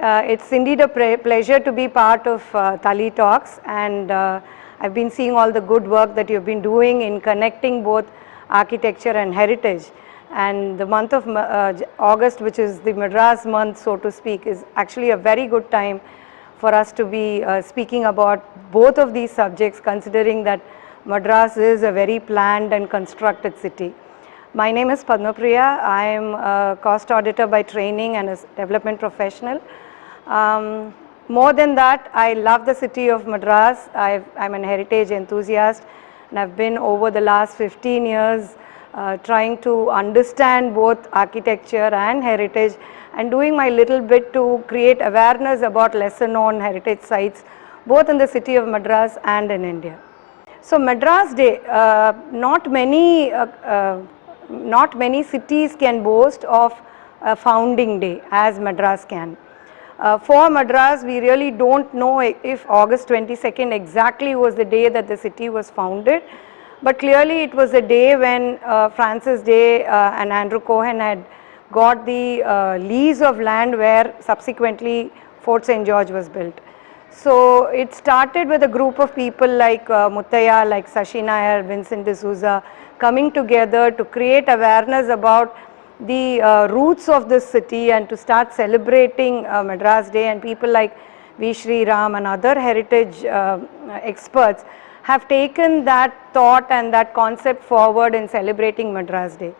It's indeed a pleasure to be part of Tali Talks, and I've been seeing all the good work that you've been doing in connecting both architecture and heritage. And the month of August, which is the Madras month, so to speak, is actually a very good time for us to be speaking about both of these subjects, considering that Madras is a very planned and constructed city. My name is Padma Priya. I am a cost auditor by training and a development professional. More than that, I love the city of Madras. I'm an heritage enthusiast, and I've been over the last 15 years trying to understand both architecture and heritage, and doing my little bit to create awareness about lesser known heritage sites, both in the city of Madras and in India. So Madras Day, not many cities can boast of a founding day as Madras can. For Madras, we really don't know if August 22nd exactly was the day that the city was founded, but clearly it was the day when Francis Day and Andrew Cohen had got the lease of land where subsequently Fort St. George was built. So it started with a group of people like Muttaya, like Sashi Nair, Vincent D'Souza, coming together to create awareness about the roots of this city and to start celebrating Madras Day, and people like V. Sri Ram and other heritage experts have taken that thought and that concept forward in celebrating Madras Day.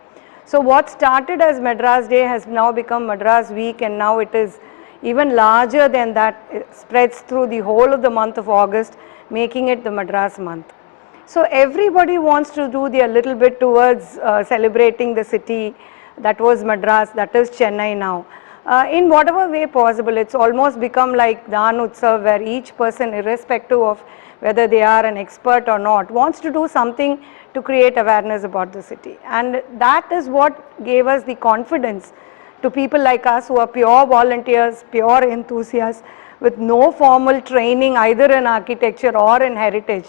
So what started as Madras Day has now become Madras Week, and now it is even larger than that. It spreads through the whole of the month of August, making it the Madras month. So everybody wants to do their little bit towards celebrating the city that was Madras, that is Chennai now. In whatever way possible, it's almost become like Daan Utsav, where each person, irrespective of whether they are an expert or not, wants to do something to create awareness about the city. And that is what gave us the confidence to people like us who are pure volunteers, pure enthusiasts, with no formal training either in architecture or in heritage,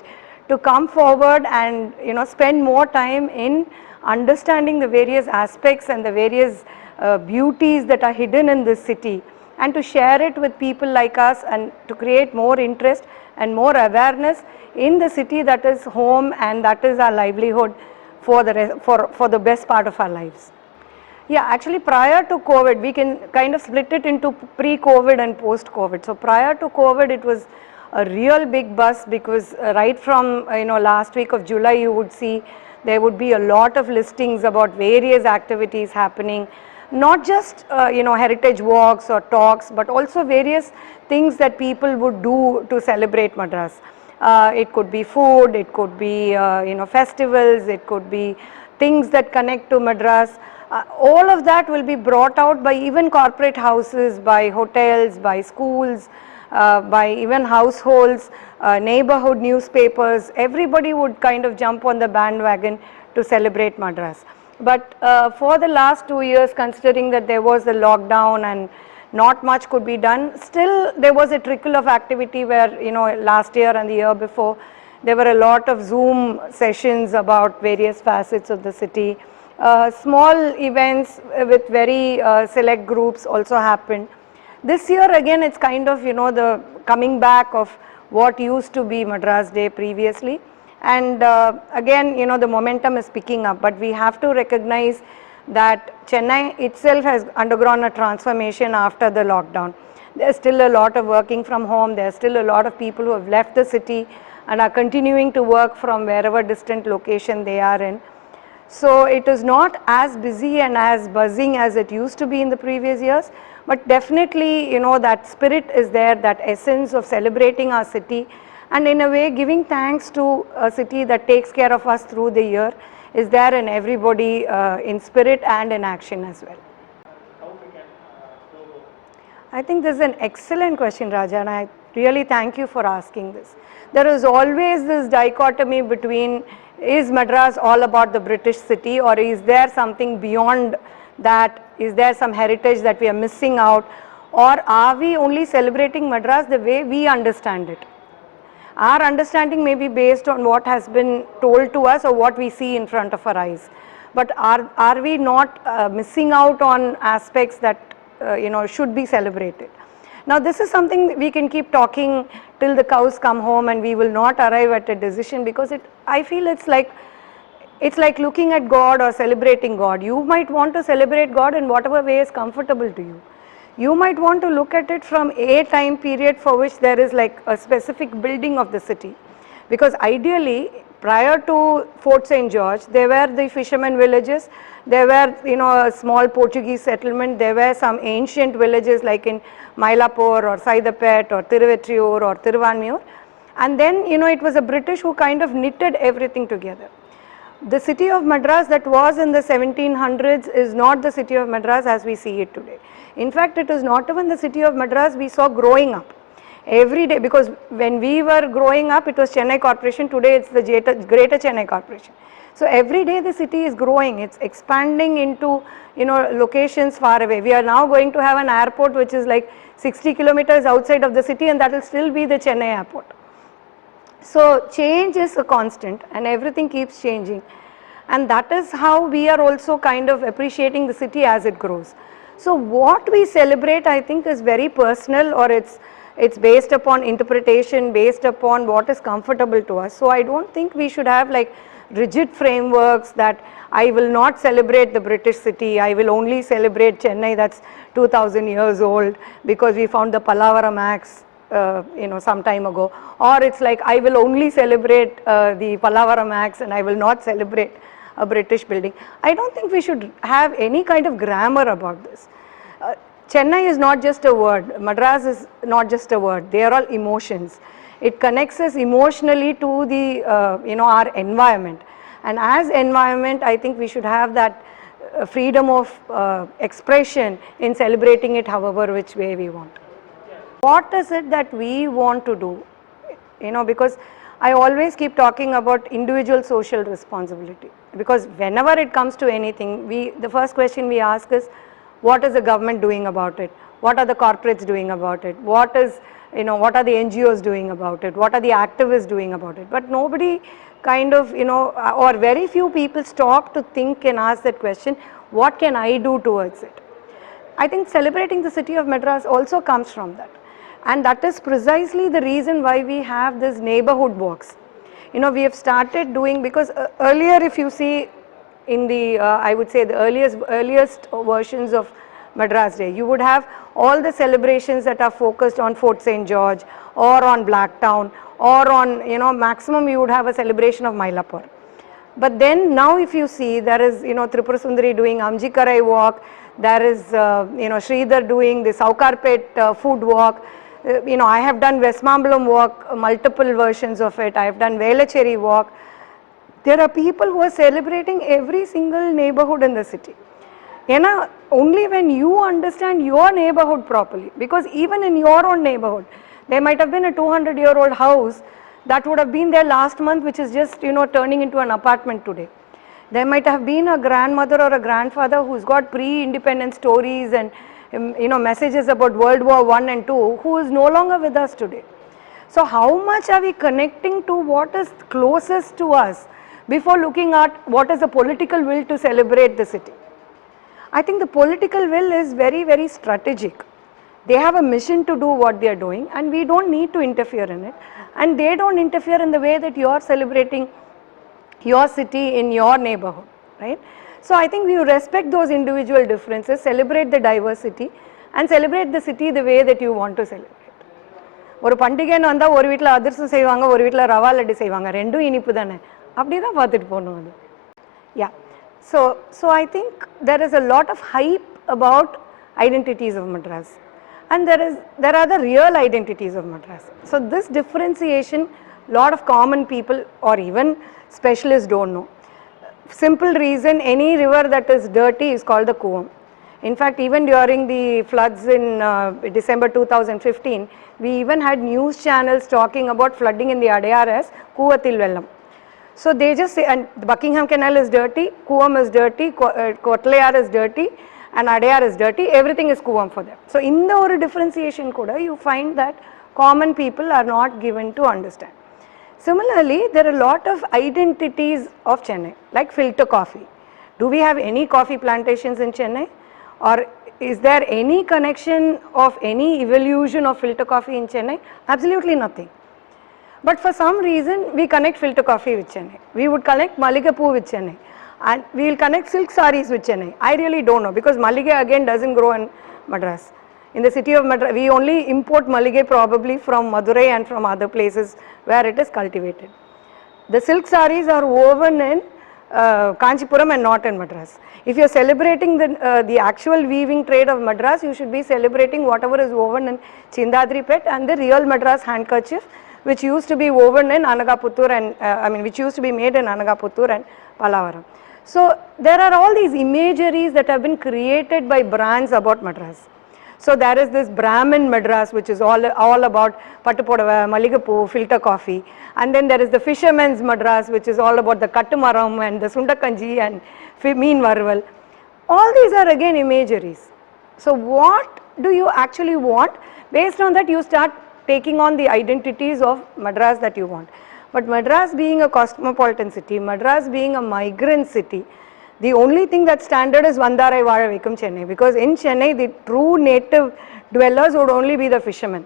to come forward and spend more time in understanding the various aspects and the various beauties that are hidden in this city, and to share it with people like us, and to create more interest and more awareness in the city that is home and that is our livelihood for the best part of our lives. Yeah, actually prior to COVID, we can kind of split it into pre-COVID and post-COVID. So prior to COVID, it was a real big buzz, because right from last week of July, you would see there would be a lot of listings about various activities happening, not just heritage walks or talks, but also various things that people would do to celebrate Madras. It could be food, it could be festivals, it could be things that connect to Madras. All of that will be brought out by even corporate houses, by hotels, by schools, by even households, neighborhood newspapers. Everybody would kind of jump on the bandwagon to celebrate Madras. But for the last 2 years, considering that there was a lockdown and not much could be done, still there was a trickle of activity where last year and the year before there were a lot of Zoom sessions about various facets of the city. Small events with very select groups also happened. This year again, it's kind of the coming back of what used to be Madras Day previously, and again the momentum is picking up. But we have to recognize that Chennai itself has undergone a transformation after the lockdown. There's still a lot of working from home. There's still a lot of people who have left the city and are continuing to work from wherever distant location they are in. So it is not as busy and as buzzing as it used to be in the previous years, but definitely that spirit is there, that essence of celebrating our city, and in a way giving thanks to a city that takes care of us through the year is there in everybody, in spirit and in action as well. I think this is an excellent question, Raja, and I really thank you for asking this. There is always this dichotomy between, is Madras all about the British city, or is there something beyond that? Is there some heritage that we are missing out, or are we only celebrating Madras the way we understand it? Our understanding may be based on what has been told to us or what we see in front of our eyes. But are we not missing out on aspects that should be celebrated? Now this is something we can keep talking till the cows come home and we will not arrive at a decision, because I feel it's like looking at God or celebrating God. You might want to celebrate God in whatever way is comfortable to you. You might want to look at it from a time period for which there is like a specific building of the city. Because ideally, prior to Fort St. George, there were the fishermen villages, there were, a small Portuguese settlement, there were some ancient villages like in Mylapore or Saidapet or Tiruvetriyur or Tiruvanmiyur. And then, it was a British who kind of knitted everything together. The city of Madras that was in the 1700s is not the city of Madras as we see it today. In fact, it is not even the city of Madras we saw growing up every day, because when we were growing up it was Chennai Corporation, today it's the Greater Chennai Corporation. So every day the city is growing, it's expanding into locations far away. We are now going to have an airport which is like 60 kilometers outside of the city, and that will still be the Chennai airport. So change is a constant and everything keeps changing, and that is how we are also kind of appreciating the city as it grows. So what we celebrate, I think, is very personal, or it's based upon interpretation, based upon what is comfortable to us. So I don't think we should have like rigid frameworks that I will not celebrate the British city, I will only celebrate Chennai that's 2000 years old because we found the Pallavaram axe some time ago, or it's like I will only celebrate the Pallavaram axe and I will not celebrate a British building. I don't think we should have any kind of grammar about this. Chennai is not just a word, Madras is not just a word, they are all emotions. It connects us emotionally to the, our environment. And as environment, I think we should have that freedom of expression in celebrating it however which way we want. What is it that we want to do? Because I always keep talking about individual social responsibility, because whenever it comes to anything, the first question we ask is, what is the government doing about it? What are the corporates doing about it? What are the NGOs doing about it? What are the activists doing about it? But nobody kind of, or very few people stop to think and ask that question, what can I do towards it? I think celebrating the city of Madras also comes from that. And that is precisely the reason why we have this neighborhood walks. We have started doing, because earlier if you see in the, I would say the earliest versions of Madras Day, you would have all the celebrations that are focused on Fort St. George or on Blacktown, or on, maximum you would have a celebration of Mylapore. But then now if you see, there is, Tripura Sundari doing Amjikarai walk, there is, Sridhar doing the Saukarpet food walk. I have done Westmambalam walk, multiple versions of it. I have done Velacheri walk. There are people who are celebrating every single neighborhood in the city. Only when you understand your neighborhood properly, because even in your own neighborhood, there might have been a 200-year-old house that would have been there last month, which is just, turning into an apartment today. There might have been a grandmother or a grandfather who's got pre-independence stories and, messages about World War I and II, who is no longer with us today. So how much are we connecting to what is closest to us before looking at what is the political will to celebrate the city? I think the political will is very, very strategic. They have a mission to do what they are doing, and we don't need to interfere in it. And they don't interfere in the way that you are celebrating your city in your neighborhood, right? So I think we respect those individual differences, celebrate the diversity, and celebrate the city the way that you want to celebrate. ஒரு பண்டிகைன்னு வந்தால் ஒரு வீட்டில் அதிரசம் செய்வாங்க, ஒரு வீட்டில் ரவா லட்டு செய்வாங்க, ரெண்டும் இனிப்பு தானே, அப்படி தான் பார்த்துட்டு போகணும் அது. Yeah, so I think there is a lot of hype about identities of Madras, and there are the real identities of Madras. So this differentiation, lot of common people or even specialists don't know. Simple reason, any river that is dirty is called the Kuvam. In fact, even during the floods in December 2015, we even had news channels talking about flooding in the Adyar as Kuvathil Vellam. So they just say, and the Buckingham Canal is dirty, Kuvam is dirty, Kottalayar is dirty, and Adyar is dirty, everything is Kuvam for them. So in the differentiation koda, you find that common people are not given to understand. Similarly, there are a lot of identities of Chennai, like filter coffee. Do we have any coffee plantations in Chennai? Or is there any connection of any evolution of filter coffee in Chennai? Absolutely nothing. But for some reason, we connect filter coffee with Chennai. We would connect Maligapu with Chennai. And we will connect silk saris with Chennai. I really don't know, because Malige again doesn't grow in Madras. In the city of Madras, we only import Malige probably from Madurai and from other places where it is cultivated. The silk saris are woven in Kanchipuram and not in Madras. If you are celebrating the actual weaving trade of Madras, you should be celebrating whatever is woven in Chindadripet and the real Madras handkerchief, which used to be woven in Anagaputtur and which used to be made in Anagaputtur and Pallavaram. So there are all these imageries that have been created by brands about Madras. So there is this Brahmin Madras, which is all about Pattu Podava, Maligapu, filter coffee, and then there is the Fisherman's Madras, which is all about the Kattumaram and the Sundakanji and Meen Varval. All these are again imageries. So what do you actually want? Based on that, you start taking on the identities of Madras that you want. But Madras being a cosmopolitan city, Madras being a migrant city, the only thing that's standard is Vandarai Vazha Vaikum Chennai, because in Chennai the true native dwellers would only be the fishermen.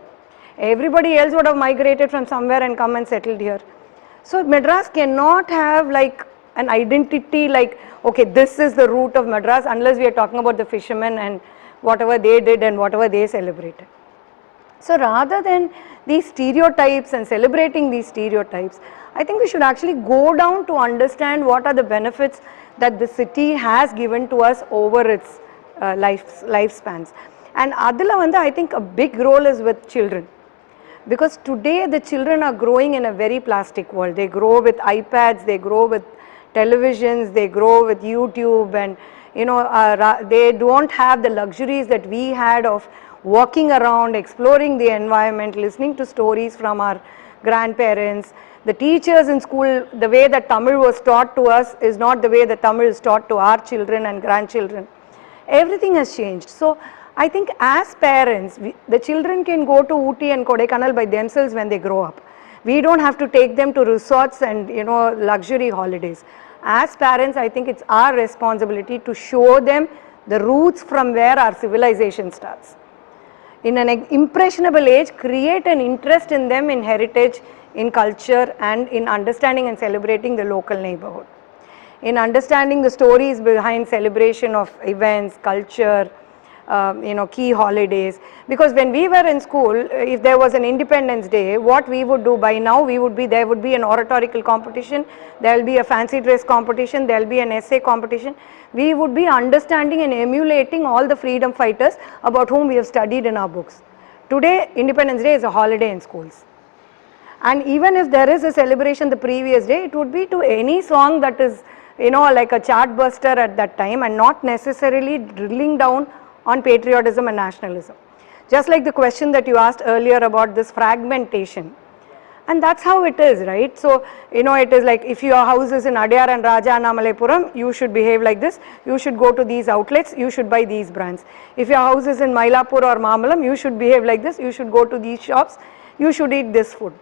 Everybody else would have migrated from somewhere and come and settled here. So Madras cannot have like an identity like, okay, this is the root of Madras, unless we are talking about the fishermen and whatever they did and whatever they celebrated. So rather than these stereotypes and celebrating these stereotypes, I think we should actually go down to understand what are the benefits that the city has given to us over its lifespans. And adula vanda, I think a big role is with children, because today the children are growing in a very plastic world. They grow with iPads, they grow with televisions, they grow with YouTube, and they don't have the luxuries that we had of walking around, exploring the environment, listening to stories from our grandparents. The teachers in school, the way that Tamil was taught to us is not the way that Tamil is taught to our children and grandchildren. Everything has changed. So I think as parents, the children can go to Ooty and Kodaikanal by themselves when they grow up. We don't have to take them to resorts and luxury holidays. As parents, I think it's our responsibility to show them the roots from where our civilization starts. In an impressionable age, create an interest in them in heritage, in culture, and in understanding and celebrating the local neighborhood. In understanding the stories behind celebration of events, culture, key holidays. Because when we were in school, if there was an Independence Day, what we would do by now, there would be an oratorical competition, there will be a fancy dress competition, there will be an essay competition. We would be understanding and emulating all the freedom fighters about whom we have studied in our books. Today, Independence Day is a holiday in schools. And even if there is a celebration the previous day, it would be to any song that is, like a chart buster at that time, and not necessarily drilling down on patriotism and nationalism. Just like the question that you asked earlier about this fragmentation. And that's how it is, right? So, it is like if your house is in Adyar and Raja Annamalapuram, you should behave like this, you should go to these outlets, you should buy these brands. If your house is in Mylapore or Mamalam, you should behave like this, you should go to these shops, you should eat this food.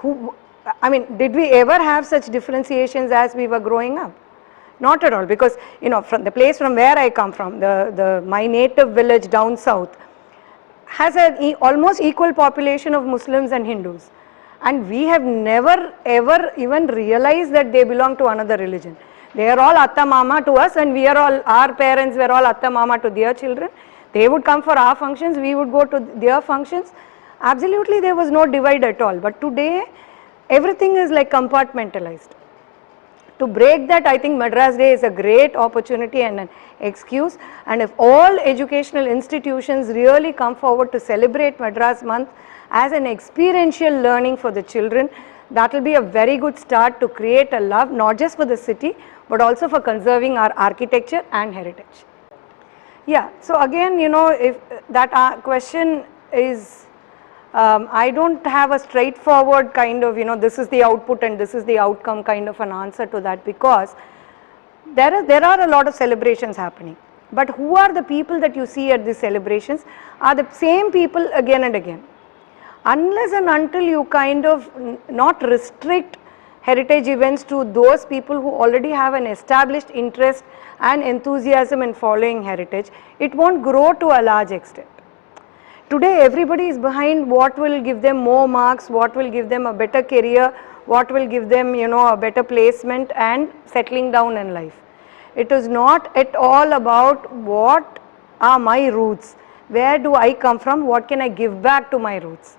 Did we ever have such differentiations as we were growing up? Not at all, because from the place from where I come from, my native village down south has an almost equal population of Muslims and Hindus, and we have never ever even realized that they belong to another religion. They are all Atta Mama to us, and our parents were all Atta Mama to their children. They would come for our functions, we would go to their functions. Absolutely, there was no divide at all. But today, everything is like compartmentalized. To break that, I think Madras Day is a great opportunity and an excuse. And if all educational institutions really come forward to celebrate Madras Month as an experiential learning for the children, that will be a very good start to create a love, not just for the city, but also for conserving our architecture and heritage. Yeah, so again, if that question is, I don't have a straightforward kind of, this is the output and this is the outcome kind of an answer to that, because there are a lot of celebrations happening. But who are the people that you see at these celebrations are the same people again and again. Unless and until you kind of not restrict heritage events to those people who already have an established interest and enthusiasm in following heritage, it won't grow to a large extent. Today everybody is behind what will give them more marks, what will give them a better career, what will give them, you know, a better placement and settling down in life. It is not at all about what are my roots, where do I come from, what can I give back to my roots.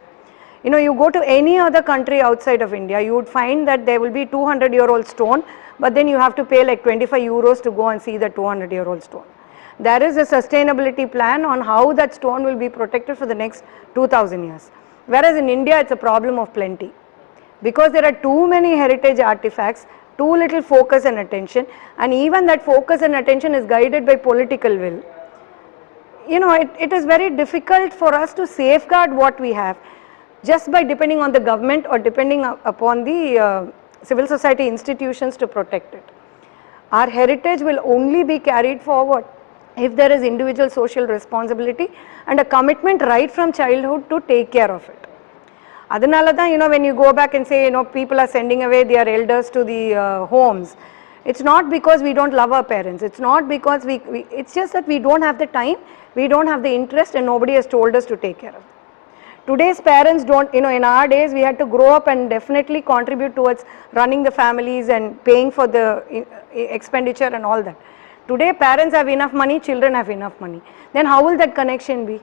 You know, you go to any other country outside of India, you would find that there will be 200-year-old stone, but then you have to pay like 25 euros to go and see the 200-year-old stone. There is a sustainability plan on how that stone will be protected for the next 2000 years. Whereas in India, it's a problem of plenty. Because there are too many heritage artifacts, too little focus and attention, and even that focus and attention is guided by political will. You know, it is very difficult for us to safeguard what we have just by depending on the government or depending upon the civil society institutions to protect it. Our heritage will only be carried forward if there is individual social responsibility and a commitment right from childhood to take care of it. Adanala, you know, when you go back and say, you know, people are sending away their elders to the homes, it's not because we don't love our parents, it's not because it's just that we don't have the time, we don't have the interest, and nobody has told us to take care of them. Today's parents don't, you know, in our days we had to grow up and definitely contribute towards running the families and paying for the expenditure and all that. Today parents have enough money, children have enough money. Then how will that connection be?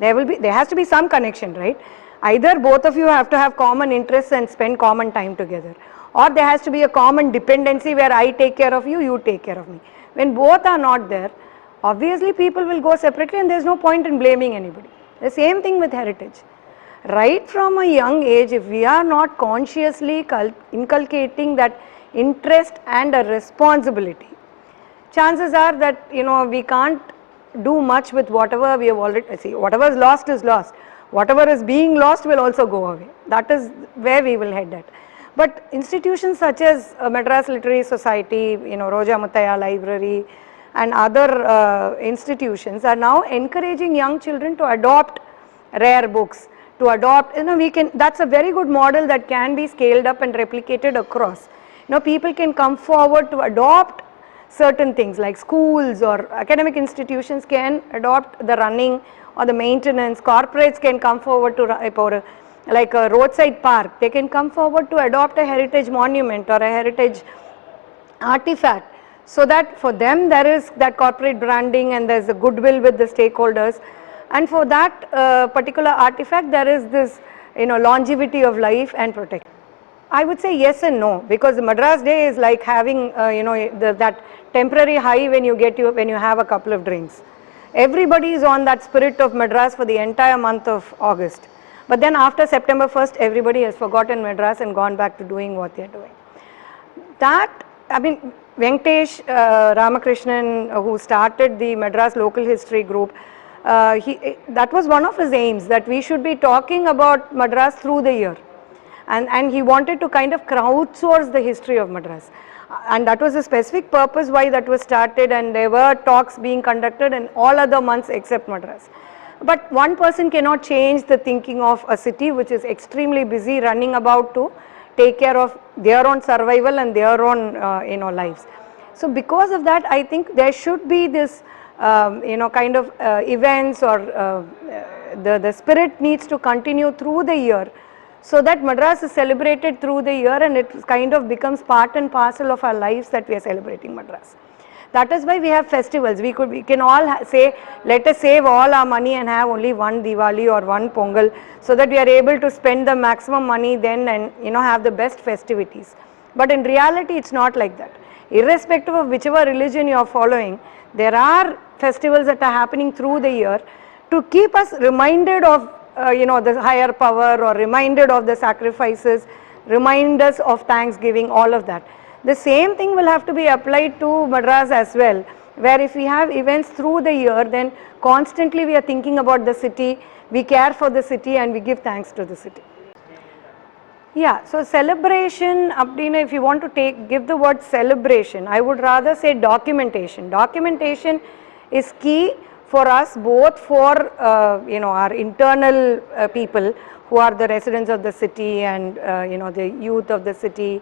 There has to be some connection, right? Either both of you have to have common interests and spend common time together, or there has to be a common dependency where I take care of you, you take care of me. When both are not there, obviously people will go separately and there is no point in blaming anybody. The same thing with heritage. Right from a young age, if we are not consciously inculcating that interest and a responsibility, chances are that, you know, we can't do much with whatever we have already, see, whatever is lost is lost. Whatever is being lost will also go away. That is where we will head at. But institutions such as Madras Literary Society, you know, Roja Muttaya Library and other institutions are now encouraging young children to adopt rare books, to adopt, you know, that's a very good model that can be scaled up and replicated across. You know, people can come forward to adopt certain things like schools or academic institutions can adopt the running or the maintenance, corporates can come forward to like a roadside park, they can come forward to adopt a heritage monument or a heritage artifact, so that for them there is that corporate branding and there is a goodwill with the stakeholders, and for that particular artifact there is this, you know, longevity of life and protection. I would say yes and no, because the Madras Day is like having you know, that temporary high when you have a couple of drinks. Everybody is on that spirit of Madras for the entire month of August. But then after September 1st, everybody has forgotten Madras and gone back to doing what they are doing. That, I mean, Venkatesh Ramakrishnan, who started the Madras Local History Group, that was one of his aims, that we should be talking about Madras through the year. And he wanted to kind of crowdsource the history of Madras. And that was a specific purpose why that was started, and there were talks being conducted in all other months except Madras. But one person cannot change the thinking of a city which is extremely busy running about to take care of their own survival and their own you know, lives. So because of that, I think there should be this you know, kind of events, or the spirit needs to continue through the year, so that Madras is celebrated through the year and it kind of becomes part and parcel of our lives that we are celebrating Madras. That is why we have festivals. We can all say, let us save all our money and have only one Diwali or one Pongal, so that we are able to spend the maximum money then and, you know, have the best festivities. But in reality, it's not like that. Irrespective of whichever religion you are following, there are festivals that are happening through the year to keep us reminded of you know, the higher power, or reminded of the sacrifices, remind us of Thanksgiving, all of that. The same thing will have to be applied to Madras as well, where if we have events through the year, then constantly we are thinking about the city, we care for the city and we give thanks to the city. Yeah, so celebration, Abdina, if you want to give the word celebration, I would rather say documentation. Documentation is key for us, both for you know, our internal people who are the residents of the city and you know, the youth of the city,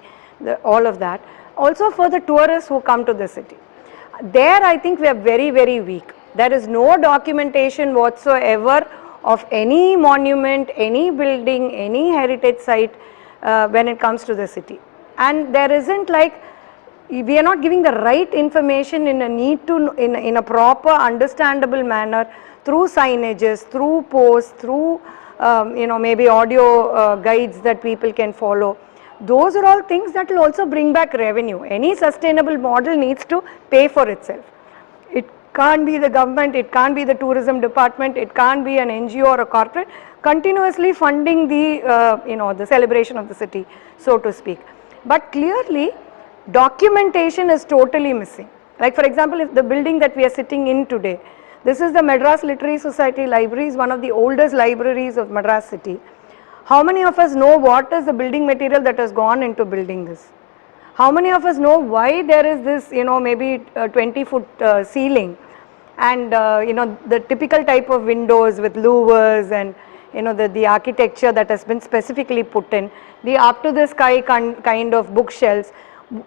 all of that. Also for the tourists who come to the city. There I think we are very, very weak. There is no documentation whatsoever of any monument, any building, any heritage site when it comes to the city. And there isn't like, we are not giving the right information in a proper understandable manner through signages, through posts, through maybe audio guides that people can follow. Those are all things that will also bring back revenue. Any sustainable model needs to pay for itself. It can't be the government, it can't be the tourism department, it can't be an NGO or a corporate continuously funding the the celebration of the city, so to speak. But clearly documentation is totally missing. Like for example, if the building that we are sitting in today, this is the Madras Literary Society Library, is one of the oldest libraries of Madras city. How many of us know what is the building material that has gone into building this? How many of us know why there is this, maybe 20-foot ceiling and, the typical type of windows with louvers and, the architecture that has been specifically put in, the up to the sky kind of bookshelves.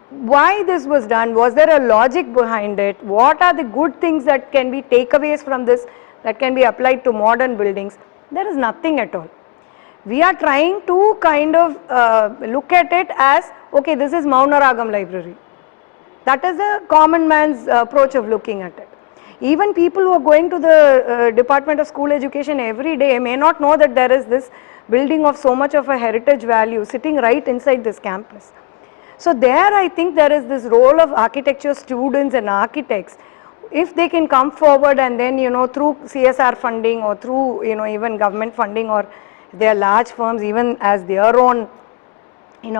Why this was done? Was there a logic behind it? What are the good things that can be takeaways from this that can be applied to modern buildings? There is nothing at all. We are trying to kind of look at it as, okay, this is Maunaragam library. That is a common man's approach of looking at it. Even people who are going to the Department of School Education every day may not know that there is this building of so much of a heritage value sitting right inside this campus. So there I think there is this role of architecture students and architects. If they can come forward and then through CSR funding or through even government funding, or they are large firms even as their own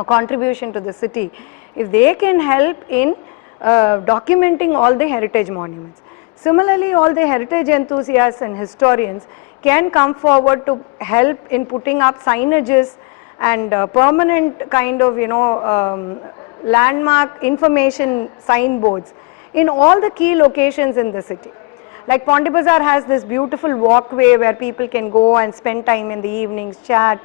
contribution to the city, if they can help in documenting all the heritage monuments. Similarly, all the heritage enthusiasts and historians can come forward to help in putting up signages and permanent kind of landmark information signboards in all the key locations in the city. Like Pondy Bazaar has this beautiful walkway where people can go and spend time in the evenings, chat,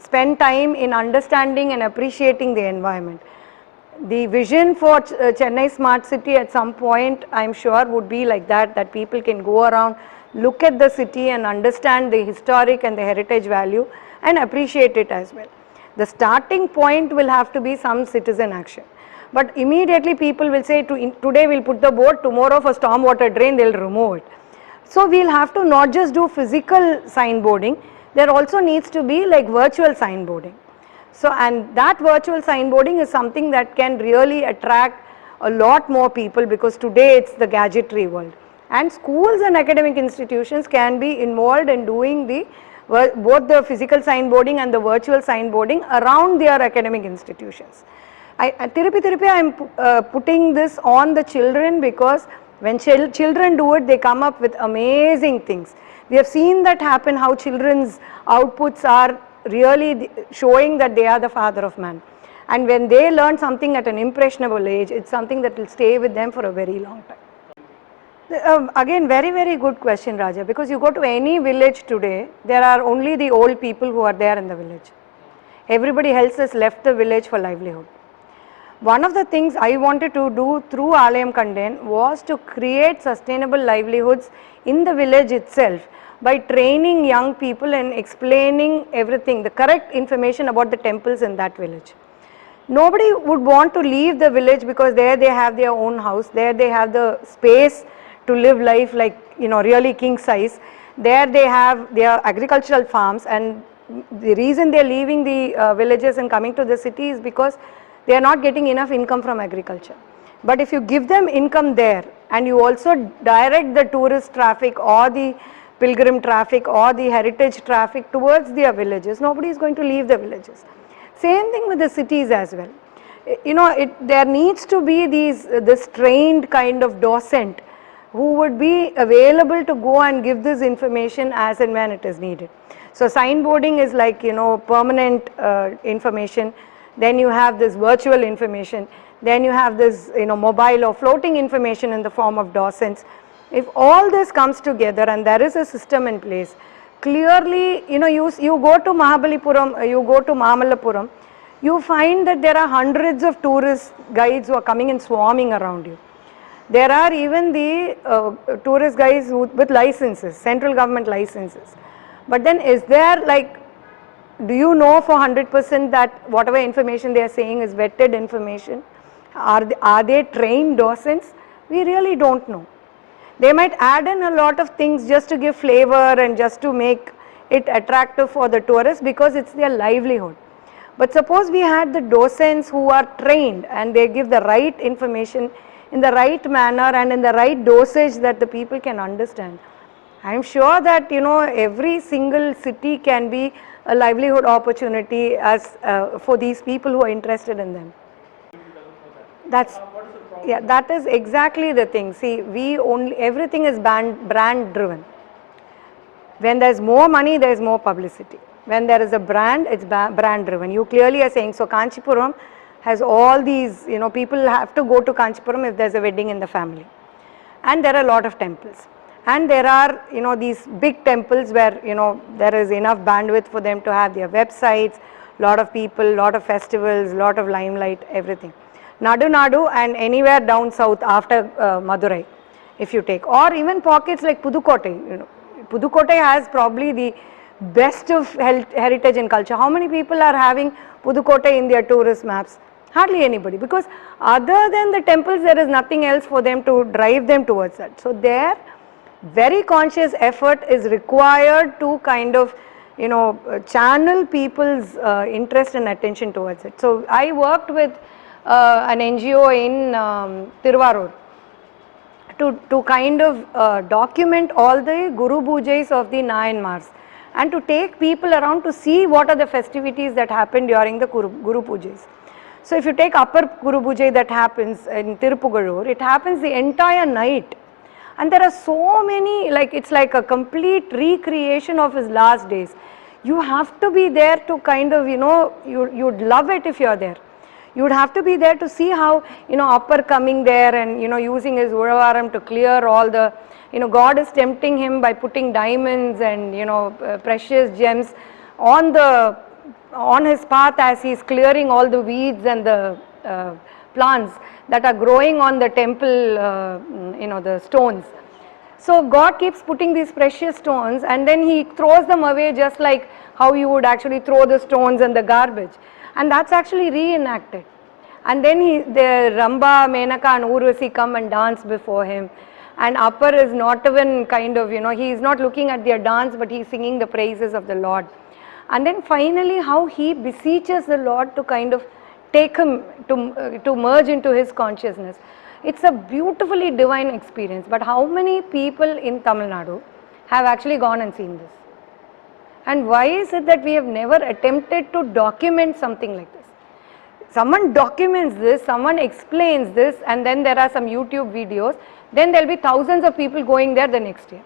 spend time in understanding and appreciating the environment. The vision for Chennai Smart City at some point, I'm sure, would be like that people can go around, look at the city and understand the historic and the heritage value and appreciate it as well. The starting point will have to be some citizen action. But immediately people will say, today we'll put the board, tomorrow for stormwater drain they'll remove it. So we'll have to not just do physical signboarding, there also needs to be like virtual signboarding. So, and that virtual signboarding is something that can really attract a lot more people, because today it's the gadgetry world. And schools and academic institutions can be involved in doing both the physical signboarding and the virtual signboarding around their academic institutions. Tirupi, I am putting this on the children, because when children do it, they come up with amazing things. We have seen that happen, how children's outputs are really showing that they are the father of man. And when they learn something at an impressionable age, it's something that will stay with them for a very long time. Again, very, very good question, Raja, because you go to any village today, there are only the old people who are there in the village. Everybody else has left the village for livelihood. One of the things I wanted to do through Alayam Kanden was to create sustainable livelihoods in the village itself by training young people and explaining everything, the correct information about the temples in that village. Nobody would want to leave the village because there they have their own house, there they have the space to live life like, really king size. There they have their agricultural farms, and the reason they are leaving the villages and coming to the city is because they are not getting enough income from agriculture. But if you give them income there and you also direct the tourist traffic or the pilgrim traffic or the heritage traffic towards their villages, nobody is going to leave the villages. Same thing with the cities as well. There needs to be this trained kind of docent who would be available to go and give this information as and when it is needed. So signboarding is like, permanent information. Then you have this virtual information. Then you have this, mobile or floating information in the form of docents. If all this comes together and there is a system in place, clearly, you go to Mahabalipuram, you go to Mamallapuram, you find that there are hundreds of tourist guides who are coming and swarming around you. There are even the tourist guides with licenses, central government licenses. But then is there like, do you know for 100% that whatever information they are saying is vetted information? Are they trained docents? We really don't know. They might add in a lot of things just to give flavor and just to make it attractive for the tourists because it's their livelihood. But suppose we had the docents who are trained and they give the right information in the right manner and in the right dosage that the people can understand. I am sure that every single city can be a livelihood opportunity as for these people who are interested in them. That's yeah, that is exactly the thing. See, everything is brand driven. When there's more money, there's more publicity. When there is a brand, it's brand driven. You clearly are saying, so Kanchipuram has all these, people have to go to Kanchipuram if there's a wedding in the family. And there are a lot of temples. And there are, these big temples where, there is enough bandwidth for them to have their websites, lot of people, lot of festivals, lot of limelight, everything. Nadu and anywhere down south after Madurai, if you take, or even pockets like Pudukkottai. Pudukkottai has probably the best of heritage and culture. How many people are having Pudukkottai in their tourist maps? Hardly anybody, because other than the temples, there is nothing else for them to drive them towards that. So their very conscious effort is required to kind of, channel people's interest and attention towards it. So I worked with an NGO in Tiruvarur to kind of document all the Guru Pujas of the Nayanmars and to take people around to see what are the festivities that happen during the Guru Pujas. So if you take Upper Guru Puja that happens in Tirupugalur, it happens the entire night. And there are so many, like it's like a complete recreation of his last days. You have to be there to kind of, you'd love it if you're there. You would have to be there to see how, Upper coming there and, using his Uravaram to clear all the, God is tempting him by putting diamonds and, precious gems on his path as he is clearing all the weeds and the plants that are growing on the temple, the stones. So God keeps putting these precious stones and then he throws them away just like how you would actually throw the stones and the garbage. And that's actually reenacted. And then the Ramba, Menaka and Urvasi come and dance before him. And Upper is not even kind of, he is not looking at their dance, but he is singing the praises of the Lord. And then finally how he beseeches the Lord to kind of take him, to merge into his consciousness. It's a beautifully divine experience. But how many people in Tamil Nadu have actually gone and seen this? And why is it that we have never attempted to document something like this? Someone documents this, someone explains this, and then there are some YouTube videos, then there will be thousands of people going there the next year.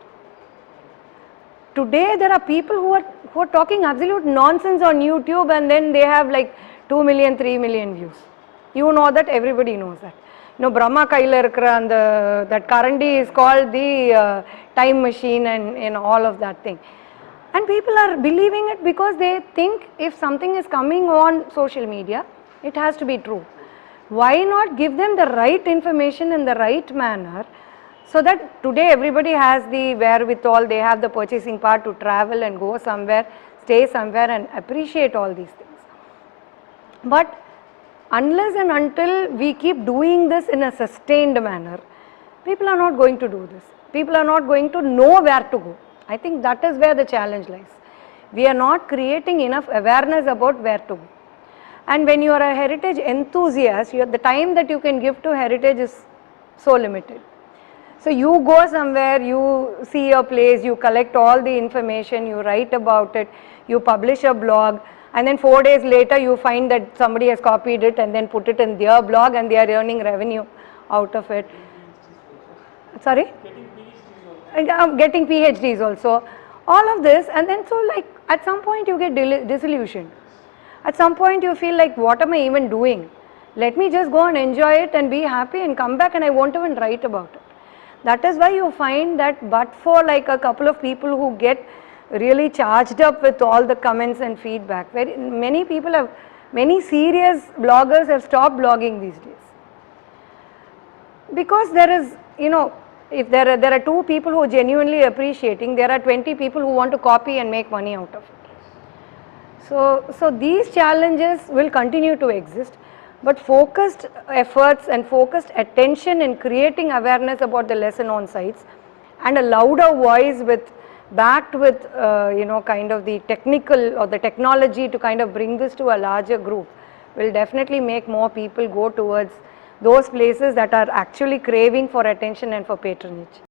Today there are people who are talking absolute nonsense on YouTube and then they have like 2 million, 3 million views. You know that, everybody knows that. Brahma Kaila Irukra and that Karandi is called the time machine and all of that thing. And people are believing it because they think if something is coming on social media, it has to be true. Why not give them the right information in the right manner so that today everybody has the wherewithal, they have the purchasing power to travel and go somewhere, stay somewhere and appreciate all these things. But unless and until we keep doing this in a sustained manner, people are not going to do this. People are not going to know where to go. I think that is where the challenge lies. We are not creating enough awareness about where to go. And when you are a heritage enthusiast, the time that you can give to heritage is so limited. So you go somewhere, you see a place, you collect all the information, you write about it, you publish a blog, and then 4 days later you find that somebody has copied it and then put it in their blog and they are earning revenue out of it. Sorry? Getting PhDs also. All of this, and then so like at some point you get disillusioned. At some point you feel like, what am I even doing? Let me just go and enjoy it and be happy and come back and I won't even write about it. That is why you find that but for like a couple of people who get really charged up with all the comments and feedback, many people have Many serious bloggers have stopped blogging these days. Because there is, you know, if there are 2 people who are genuinely appreciating, there are 20 people who want to copy and make money out of it. So these challenges will continue to exist, but focused efforts and focused attention in creating awareness about the lesser known sites and a louder voice backed with you know, kind of the technical or the technology to kind of bring this to a larger group will definitely make more people go towards those places that are actually craving for attention and for patronage.